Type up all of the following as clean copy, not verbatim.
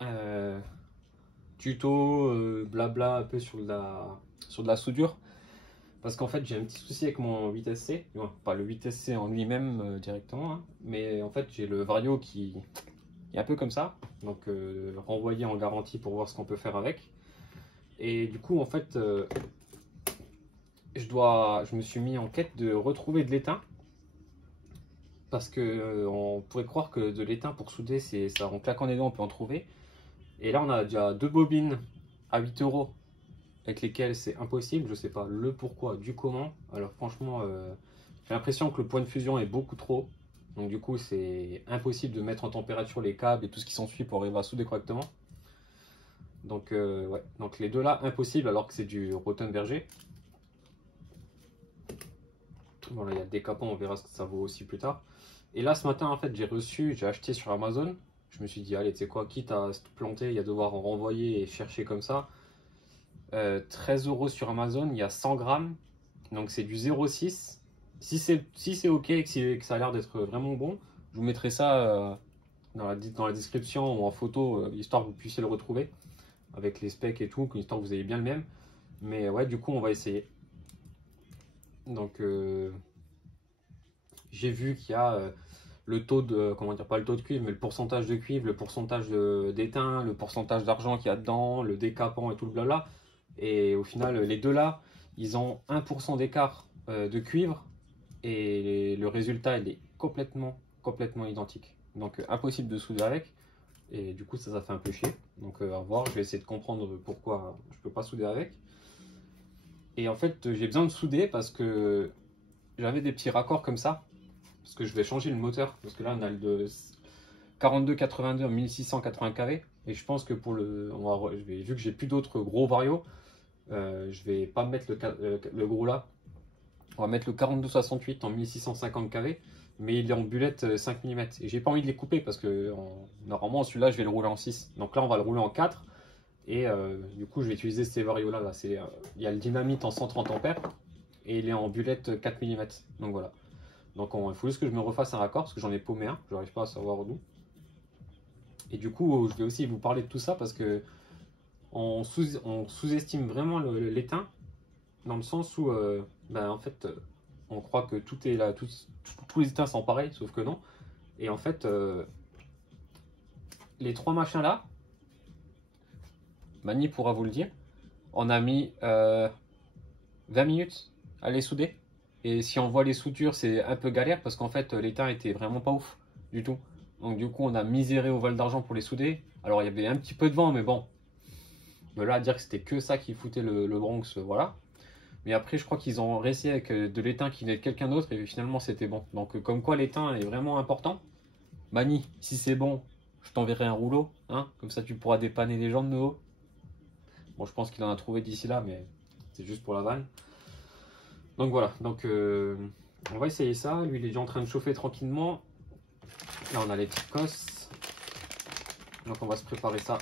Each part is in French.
aujourd'hui. Tuto, blabla un peu sur de la soudure. Parce qu'en fait j'ai un petit souci avec mon 8SC. Bon, pas le 8SC en lui-même directement, hein, mais en fait j'ai le Vario qui est un peu comme ça. Donc renvoyé en garantie pour voir ce qu'on peut faire avec. Et du coup en fait je me suis mis en quête de retrouver de l'étain. Parce que on pourrait croire que de l'étain pour souder, c'est ça, en claquant des doigts on peut en trouver. Et là on a déjà deux bobines à 8 euros avec lesquelles c'est impossible. Je sais pas le pourquoi du comment. Alors franchement, j'ai l'impression que le point de fusion est beaucoup trop. Donc du coup c'est impossible de mettre en température les câbles et tout ce qui s'ensuit pour arriver à souder correctement. Donc ouais, donc les deux là impossible alors que c'est du Rottenberger. Bon là il y a des capons, on verra ce que ça vaut aussi plus tard. Et là ce matin en fait j'ai acheté sur Amazon. Je me suis dit allez tu sais quoi, quitte à se planter et à devoir en renvoyer et chercher comme ça. 13 euros sur Amazon, il y a 100 grammes. Donc c'est du 0,6. Si c'est ok et que ça a l'air d'être vraiment bon, je vous mettrai ça dans la description ou en photo, histoire que vous puissiez le retrouver avec les specs et tout, histoire que vous ayez bien le même. Mais ouais, du coup, on va essayer. Donc j'ai vu qu'il y a le taux de, comment dire, pas le taux de cuivre, mais le pourcentage de cuivre, le pourcentage d'étain, le pourcentage d'argent qu'il y a dedans, le décapant et tout le blabla. Et au final, les deux là, ils ont 1% d'écart de cuivre et le résultat il est complètement identique. Donc impossible de souder avec. Et du coup, ça fait un peu chier. Donc à voir, je vais essayer de comprendre pourquoi je peux pas souder avec. Et en fait, j'ai besoin de souder parce que j'avais des petits raccords comme ça. Parce que je vais changer le moteur. Parce que là, on a le de 4282 en 1680 kV. Et je pense que pour vu que j'ai plus d'autres gros varios, je vais pas mettre le gros là. On va mettre le 4268 en 1650 kV. Mais il est en bulette 5 mm. Et j'ai pas envie de les couper parce que normalement, celui-là, je vais le rouler en 6. Donc là, on va le rouler en 4. Et du coup, je vais utiliser ces varios là. Il y a le dynamite en 130 ampères. Et il est en bulette 4 mm. Donc voilà. Donc il faut juste que je me refasse un raccord parce que j'en ai paumé un. Je n'arrive pas à savoir d'où. Et du coup, je vais aussi vous parler de tout ça parce que on sous-estime vraiment l'étain dans le sens où, en fait, on croit que tout est là, tous les étains sont pareils, sauf que non. Et en fait, les trois machins là, Mani pourra vous le dire, on a mis 20 minutes à les souder. Et si on voit les soudures, c'est un peu galère parce qu'en fait, l'étain était vraiment pas ouf du tout. Donc du coup, on a miséré au Val d'Argent pour les souder. Alors il y avait un petit peu de vent, mais bon. De là à dire que c'était que ça qui foutait le Bronx, voilà. Mais après, je crois qu'ils ont réussi avec de l'étain qui venait de quelqu'un d'autre et finalement c'était bon. Donc comme quoi l'étain est vraiment important. Mani, si c'est bon, je t'enverrai un rouleau, hein, comme ça tu pourras dépanner les gens de nouveau. Bon, je pense qu'il en a trouvé d'ici là, mais c'est juste pour la vanne. Donc voilà, donc on va essayer ça. Lui, il est déjà en train de chauffer tranquillement. Là, on a les petites cosses. Donc on va se préparer ça.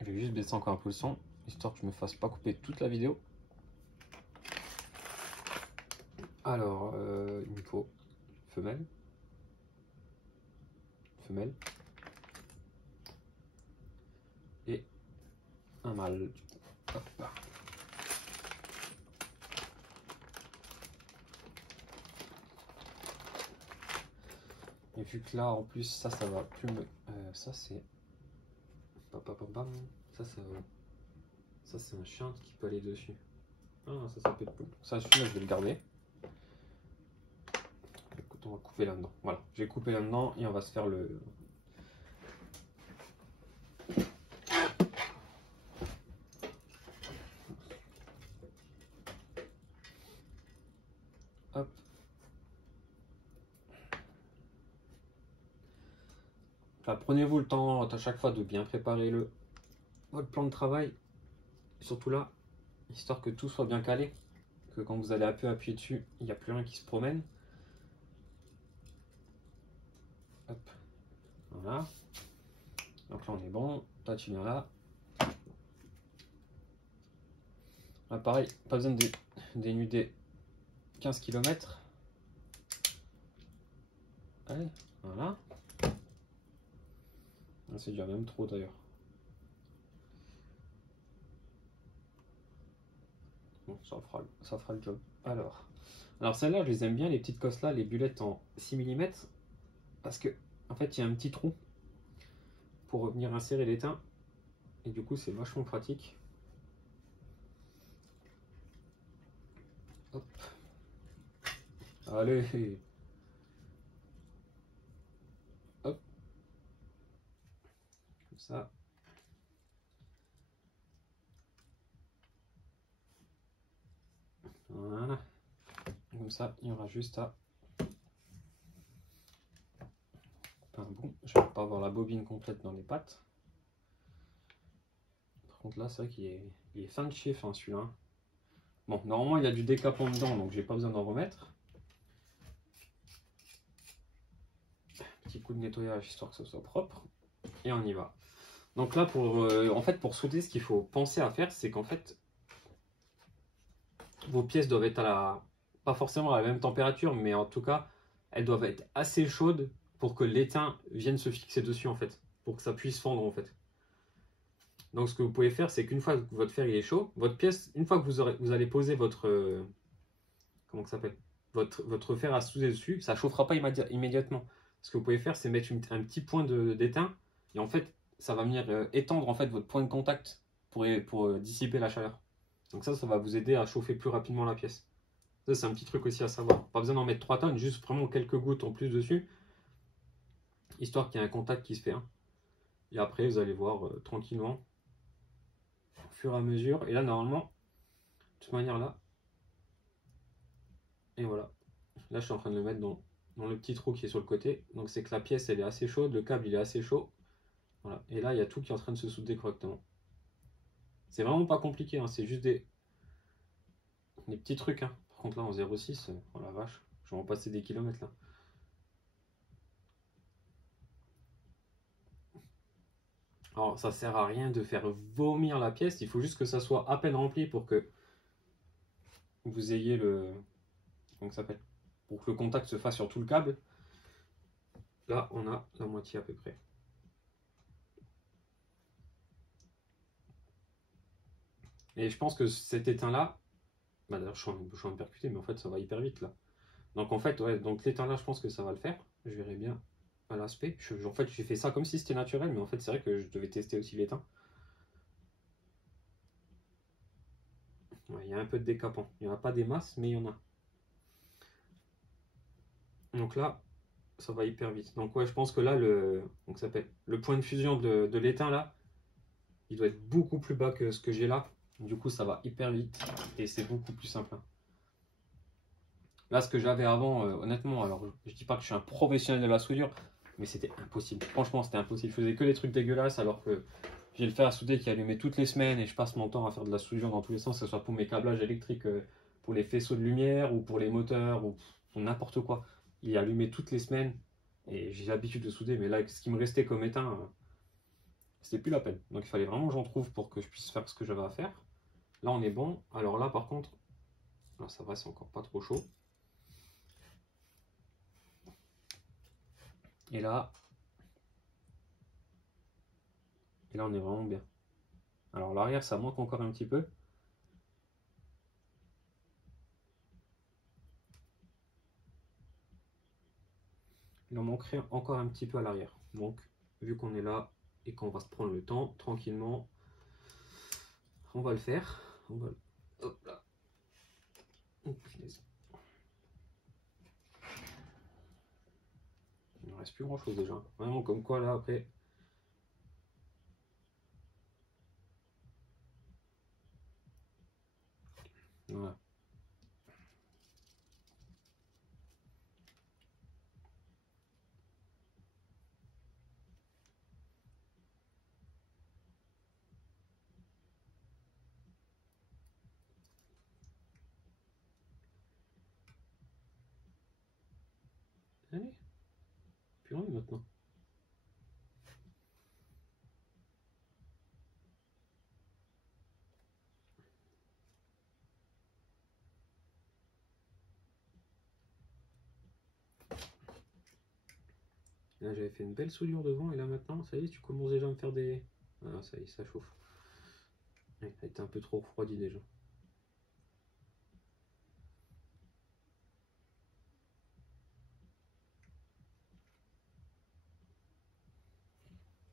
Je vais juste baisser encore un peu le son, histoire que je me fasse pas couper toute la vidéo. Alors, il me faut femelle, et un mâle. Hop. Et vu que là, en plus, ça va plus me... ça, c'est... Ça, c'est un chien qui peut aller dessus. Ah, ça peut être poule. Ça, celui-là, je vais le garder. Écoute, on va couper là-dedans. Voilà, j'ai coupé là-dedans et on va se faire le... Hop. Enfin, prenez-vous le temps à chaque fois de bien préparer votre plan de travail. Surtout là, histoire que tout soit bien calé. Que quand vous allez un peu appuyer dessus, il n'y a plus rien qui se promène. Hop. Voilà. Donc là, on est bon. Toi, tu viens là. Là, pareil, pas besoin de dénuder 15 km. Allez, voilà. C'est déjà même trop d'ailleurs. Bon, ça fera le job. Alors celles-là, je les aime bien, les petites cosses là, les bulettes en 6 mm, parce que en fait, il y a un petit trou pour venir insérer l'étain, et du coup, c'est vachement pratique. Hop. Allez. Hop. Comme ça. Voilà. Comme ça, il y aura juste à... Enfin bon, je vais pas avoir la bobine complète dans les pattes. Par contre là, c'est vrai qu'il est fin de chez fin celui-là. Bon, normalement il y a du décapant dedans, donc j'ai pas besoin d'en remettre. Petit coup de nettoyage histoire que ce soit propre. Et on y va. Donc là, en fait, pour souder, ce qu'il faut penser à faire, c'est qu'en fait, vos pièces doivent être pas forcément à la même température, mais en tout cas, elles doivent être assez chaudes pour que l'étain vienne se fixer dessus, en fait, pour que ça puisse fondre, en fait. Donc ce que vous pouvez faire, c'est qu'une fois que votre fer il est chaud, votre pièce, une fois que vous allez poser votre, comment ça s'appelle, votre fer à souder dessus, ça ne chauffera pas immédiatement. Ce que vous pouvez faire, c'est mettre un petit point d'étain, et en fait, ça va venir étendre en fait votre point de contact pour dissiper la chaleur. Donc ça va vous aider à chauffer plus rapidement la pièce. Ça, c'est un petit truc aussi à savoir. Pas besoin d'en mettre 3 tonnes, juste vraiment quelques gouttes en plus dessus, histoire qu'il y ait un contact qui se fait. Hein. Et après, vous allez voir tranquillement, au fur et à mesure. Et là, normalement, de toute manière là, et voilà. Là, je suis en train de le mettre dans le petit trou qui est sur le côté. Donc c'est que la pièce, elle est assez chaude, le câble, il est assez chaud. Voilà. Et là, il y a tout qui est en train de se souder correctement. C'est vraiment pas compliqué, hein. C'est juste des petits trucs. Hein. Par contre, là, en 0,6, oh la vache, je vais en passer des kilomètres là. Alors, ça sert à rien de faire vomir la pièce, il faut juste que ça soit à peine rempli pour que vous ayez comment ça s'appelle, pour que le contact se fasse sur tout le câble. Là, on a la moitié à peu près. Et je pense que cet étain-là, bah d'ailleurs, je suis en train de percuter, mais en fait, ça va hyper vite là. Donc, en fait, ouais, donc l'étain-là, je pense que ça va le faire. Je verrai bien à l'aspect. En fait, j'ai fait ça comme si c'était naturel, mais en fait, c'est vrai que je devais tester aussi l'étain. Ouais, il y a un peu de décapant. Il n'y en a pas des masses, mais il y en a. Donc là, ça va hyper vite. Donc ouais, je pense que là, donc ça s'appelle le point de fusion de l'étain là, il doit être beaucoup plus bas que ce que j'ai là. Du coup, ça va hyper vite et c'est beaucoup plus simple. Hein. Là, ce que j'avais avant, honnêtement, alors je dis pas que je suis un professionnel de la soudure, mais c'était impossible. Franchement, c'était impossible. Je faisais que des trucs dégueulasses alors que j'ai le fer à souder qui allumait toutes les semaines et je passe mon temps à faire de la soudure dans tous les sens, que ce soit pour mes câblages électriques, pour les faisceaux de lumière ou pour les moteurs ou pour n'importe quoi. Il est allumé toutes les semaines et j'ai l'habitude de souder, mais là, ce qui me restait comme étain, c'était plus la peine. Donc il fallait vraiment que j'en trouve pour que je puisse faire ce que j'avais à faire. Là, on est bon. Alors là, par contre, là, ça va, c'est encore pas trop chaud. Et là, on est vraiment bien. Alors l'arrière, ça manque encore un petit peu. Il en manquerait encore un petit peu à l'arrière. Donc, vu qu'on est là et qu'on va se prendre le temps, tranquillement, on va le faire. Hop là. Oh, il ne reste plus grand chose déjà. Vraiment comme quoi là après. Voilà. Allez, plus loin maintenant. Là, j'avais fait une belle soudure devant, et là maintenant, ça y est, tu commences déjà à me faire des... Ah, ça y est, ça chauffe. Ouais, elle était un peu trop refroidie déjà.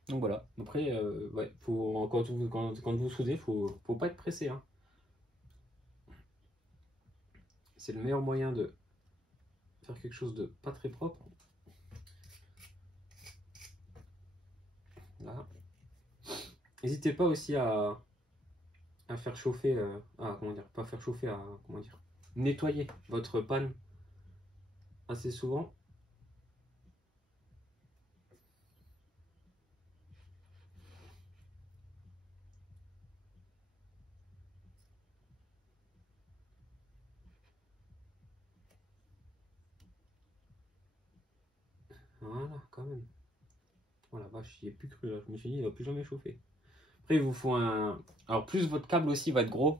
Donc voilà, après, ouais, faut, quand vous soudez, faut pas être pressé, hein. C'est le meilleur moyen de faire quelque chose de pas très propre. Là. N'hésitez pas aussi à faire chauffer, comment dire, pas faire chauffer, comment dire, nettoyer votre panne assez souvent. Voilà, quand même. Oh la vache, j'y ai plus cru là. Je me suis dit, il va plus jamais chauffer. Après, il vous faut un. Alors, plus votre câble aussi va être gros,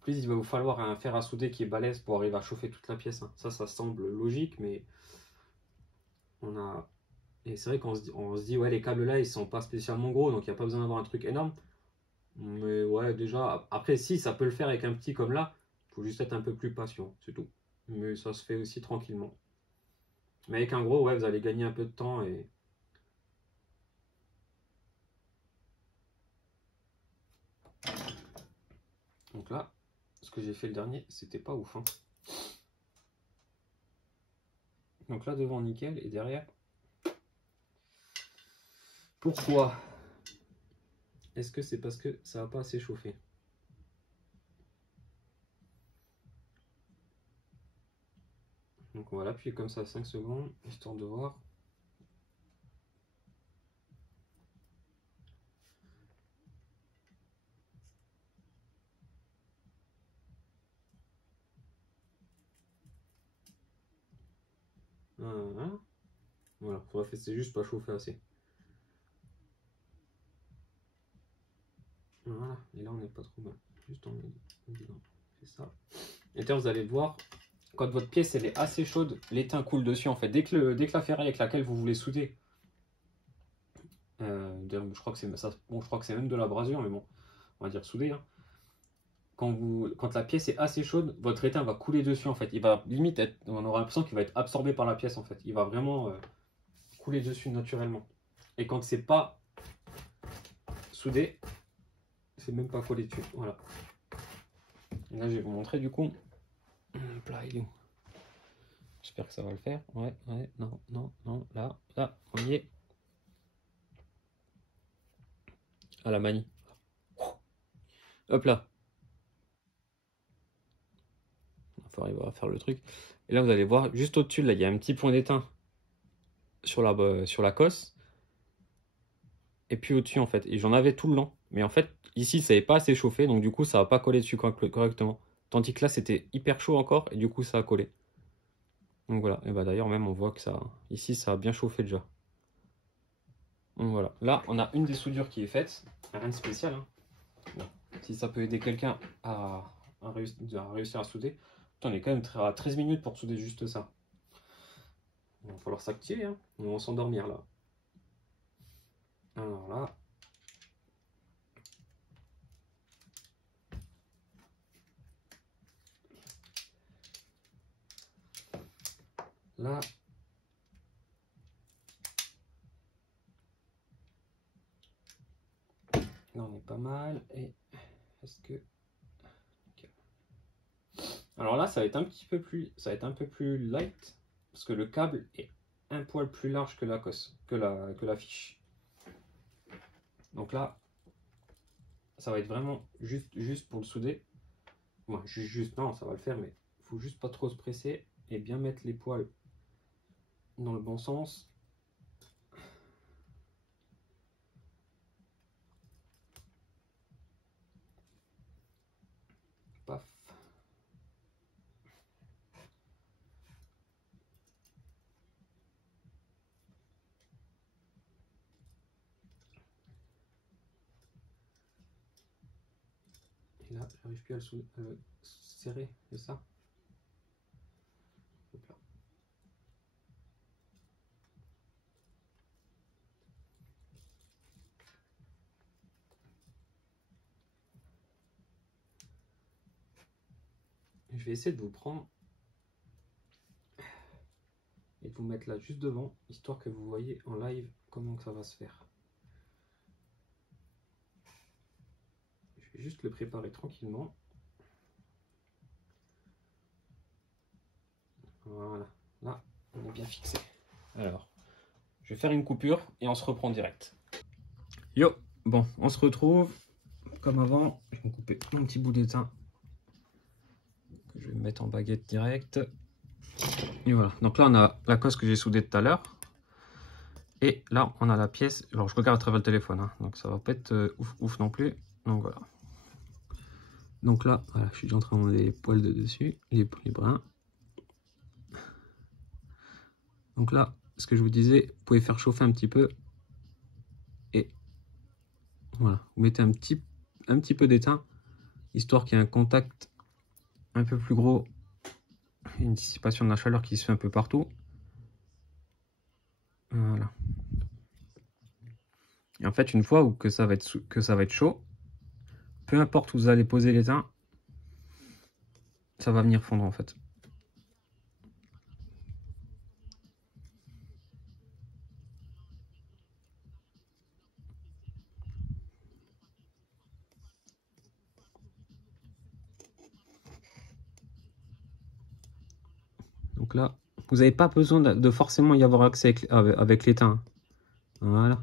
plus il va vous falloir un fer à souder qui est balèze pour arriver à chauffer toute la pièce, hein. Ça semble logique, mais on a. Et c'est vrai on se dit, ouais, les câbles là, ils sont pas spécialement gros, donc il n'y a pas besoin d'avoir un truc énorme. Mais ouais, déjà, après, si, ça peut le faire avec un petit comme là, il faut juste être un peu plus patient, c'est tout. Mais ça se fait aussi tranquillement. Mais avec un gros, ouais, vous allez gagner un peu de temps et. Donc là, ce que j'ai fait le dernier, c'était pas ouf, hein. Donc là, devant, nickel, et derrière. Pourquoi? Est-ce que c'est parce que ça va pas assez chauffer? Donc on va l'appuyer comme ça 5 secondes, histoire de voir. Voilà, faudra faire, c'est juste pas chauffer assez. Voilà, et là on n'est pas trop mal. Juste en milieu. C'est ça. Et là, vous allez voir, quand votre pièce elle est assez chaude, l'étain coule dessus en fait. Dès que la ferraille avec laquelle vous voulez souder, je crois que c'est ça, bon, je crois que c'est même de la brasure, mais bon, on va dire souder, hein. Quand la pièce est assez chaude, votre étain va couler dessus en fait. Il va limite être, on aura l'impression qu'il va être absorbé par la pièce en fait. Il va vraiment couler dessus naturellement. Et quand c'est pas soudé, c'est même pas collé dessus. Voilà. Et là, je vais vous montrer du coup. J'espère que ça va le faire. Ouais, non, là, on y est. À la manie. Hop là. Il faut arriver à faire le truc. Et là, vous allez voir, juste au-dessus, là, il y a un petit point d'étain sur la cosse. Et puis au-dessus, en fait. Et j'en avais tout le long. Mais en fait, ici, ça n'avait pas assez chauffé. Donc, du coup, ça va pas coller dessus correctement. Tandis que là, c'était hyper chaud encore. Et du coup, ça a collé. Donc voilà. Et bah d'ailleurs, même, on voit que ça. Ici, ça a bien chauffé déjà. Donc voilà. Là, on a une des soudures qui est faite. Rien de spécial, hein. Bon. Si ça peut aider quelqu'un à réussir à souder. On est quand même à 13 minutes pour souder juste ça. Il va falloir s'activer, hein. On va s'endormir là. Alors là. Là. Là on est pas mal. Et est-ce que. Okay. Alors là, ça va être un petit peu plus. Ça va être un peu plus light. Parce que le câble est un poil plus large que la cosse, que la fiche. Donc là, ça va être vraiment juste pour le souder. Bon, juste, non, ça va le faire, mais il faut juste pas trop se presser et bien mettre les poils dans le bon sens. Paf. Et là, j'arrive plus à le serrer, c'est ça? Je vais essayer de vous prendre et de vous mettre là juste devant, histoire que vous voyez en live comment que ça va se faire. Je vais juste le préparer tranquillement. Voilà, là on est bien fixé. Alors, je vais faire une coupure et on se reprend direct. Yo, bon, on se retrouve comme avant. Je vais me couper mon petit bout d'étain que je vais me mettre en baguette directe. Et voilà, donc là on a la cosse que j'ai soudée tout à l'heure. Et là on a la pièce. Alors je regarde à travers le téléphone, hein, donc ça va pas être ouf non plus. Donc voilà. Donc là, voilà, je suis déjà en train de enlever les poils de dessus, les brins. Donc là, ce que je vous disais, vous pouvez faire chauffer un petit peu. Et voilà, vous mettez un petit peu d'étain, histoire qu'il y ait un contact un peu plus gros, une dissipation de la chaleur qui se fait un peu partout. Voilà. Et en fait, une fois que ça va être chaud, peu importe où vous allez poser l'étain, ça va venir fondre en fait. Donc là, vous n'avez pas besoin de forcément y avoir accès avec l'étain. Voilà.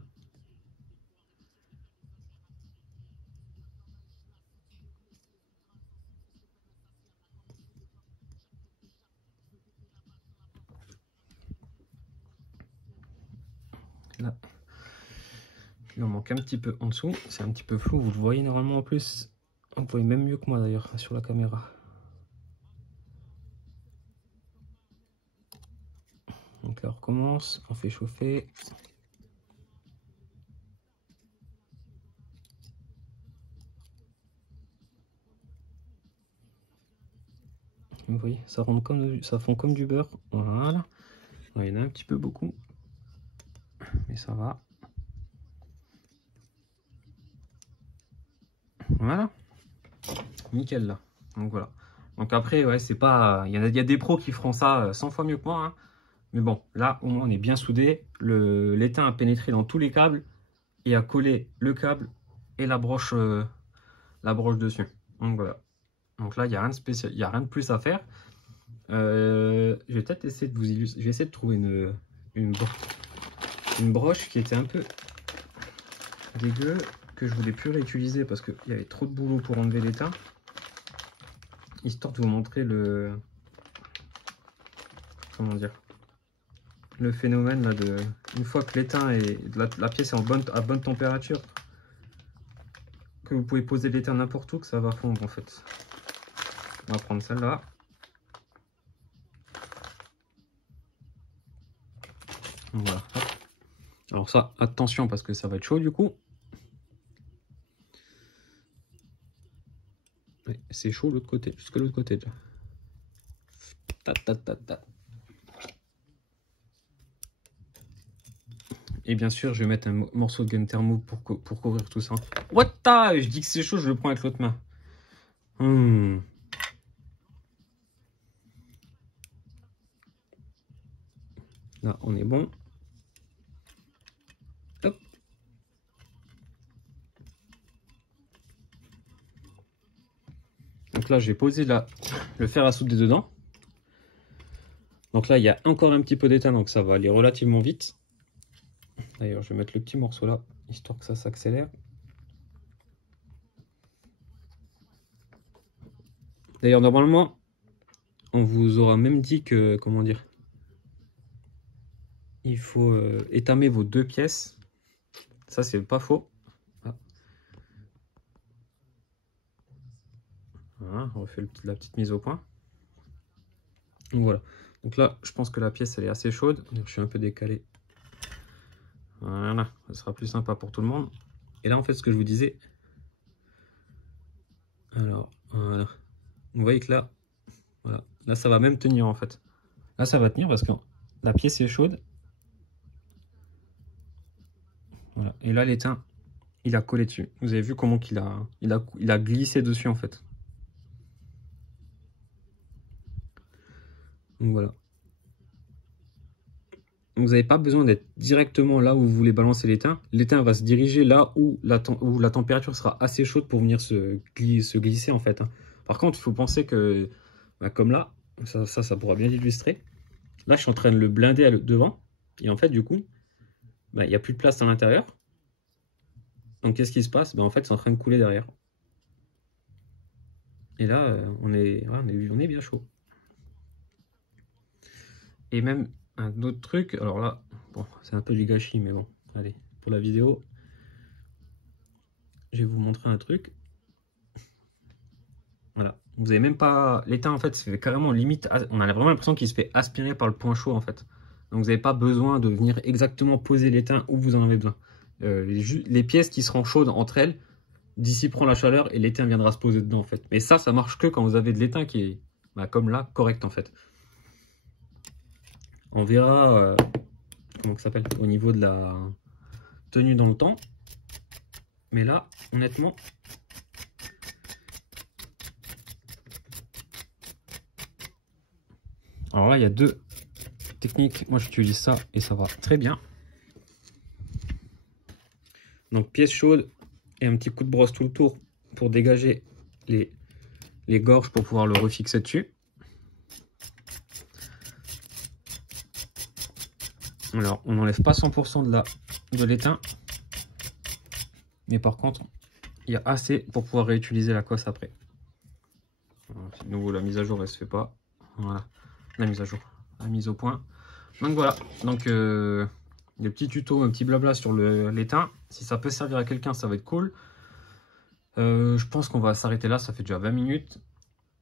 Là, il en manque un petit peu en dessous. C'est un petit peu flou, vous le voyez normalement en plus. Vous voyez même mieux que moi d'ailleurs sur la caméra. Donc là on recommence, on fait chauffer. Vous voyez, ça fond comme du beurre. Voilà. Il y en a un petit peu beaucoup, mais ça va. Voilà. Nickel là. Donc voilà. Donc après, ouais, c'est pas. Il y a des pros qui feront ça 100 fois mieux que moi, hein. Mais bon, là, au moins, on est bien soudé. L'étain a pénétré dans tous les câbles et a collé le câble et la broche dessus. Donc voilà. Donc là, il n'y a rien de spécial, il n'y a rien de plus à faire. Je vais peut-être essayer de vous illustrer. Je vais essayer de trouver une broche qui était un peu dégueu, que je voulais plus réutiliser parce qu'il y avait trop de boulot pour enlever l'étain. Histoire de vous montrer comment dire, le phénomène là une fois que l'étain est la pièce est à bonne température, que vous pouvez poser l'étain n'importe où, que ça va fondre en fait. On va prendre celle-là. Voilà. Alors ça, attention parce que ça va être chaud du coup. C'est chaud l'autre côté, jusqu'à l'autre côté déjà. Et bien sûr, je vais mettre un morceau de gamme thermo pour couvrir tout ça. What the? Je dis que c'est chaud, je le prends avec l'autre main. Là, on est bon. Hop. Donc là, je vais poser le fer à souder dedans. Donc là, il y a encore un petit peu d'étain, donc ça va aller relativement vite. D'ailleurs, je vais mettre le petit morceau là, histoire que ça s'accélère. D'ailleurs, normalement, on vous aura même dit que, comment dire, il faut étamer vos deux pièces. Ça, c'est pas faux. Ah. Voilà, on refait la petite mise au point. Donc voilà. Donc là, je pense que la pièce, elle est assez chaude. Donc, je suis un peu décalé. Voilà, ça sera plus sympa pour tout le monde. Et là, en fait, ce que je vous disais. Alors, voilà. Vous voyez que là, voilà. Là, ça va même tenir en fait. Là, ça va tenir parce que la pièce est chaude. Voilà. Et là, l'étain, il a collé dessus. Vous avez vu comment il a glissé dessus en fait. Donc voilà. Vous n'avez pas besoin d'être directement là où vous voulez balancer l'étain. L'étain va se diriger là où la température sera assez chaude pour venir se glisser en fait. Par contre, il faut penser que, bah, comme là, ça pourra bien illustrer. Là, je suis en train de le blinder devant. Et en fait, du coup, bah, il n'y a plus de place à l'intérieur. Donc, qu'est-ce qui se passe? Bah, en fait, c'est en train de couler derrière. Et là, on est bien chaud. Et même un autre truc, alors là, bon, c'est un peu du gâchis, mais bon, allez, pour la vidéo, je vais vous montrer un truc. Voilà, vous avez même pas l'étain en fait, c'est carrément limite, on a vraiment l'impression qu'il se fait aspirer par le point chaud en fait. Donc vous n'avez pas besoin de venir exactement poser l'étain où vous en avez besoin. Les pièces qui seront chaudes entre elles, d'ici prend la chaleur et l'étain viendra se poser dedans en fait. Mais ça marche que quand vous avez de l'étain qui est, bah, comme là, correct en fait. On verra comment ça s'appelle au niveau de la tenue dans le temps. Mais là, honnêtement, alors là, il y a deux techniques. Moi, j'utilise ça et ça va très bien. Donc, pièce chaude et un petit coup de brosse tout le tour pour dégager les gorges pour pouvoir le refixer dessus. Alors, on n'enlève pas 100% de l'étain. Mais par contre, il y a assez pour pouvoir réutiliser la cosse après. De nouveau, la mise à jour, elle se fait pas. Voilà, la mise à jour, la mise au point. Donc voilà, donc des petits tutos, un petit blabla sur l'étain. Si ça peut servir à quelqu'un, ça va être cool. Je pense qu'on va s'arrêter là, ça fait déjà 20 minutes.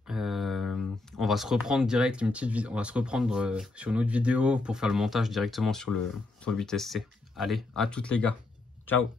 On va se reprendre direct une petite vidéo. On va se reprendre sur une autre vidéo pour faire le montage directement sur le 8SC. Allez, à toutes les gars. Ciao.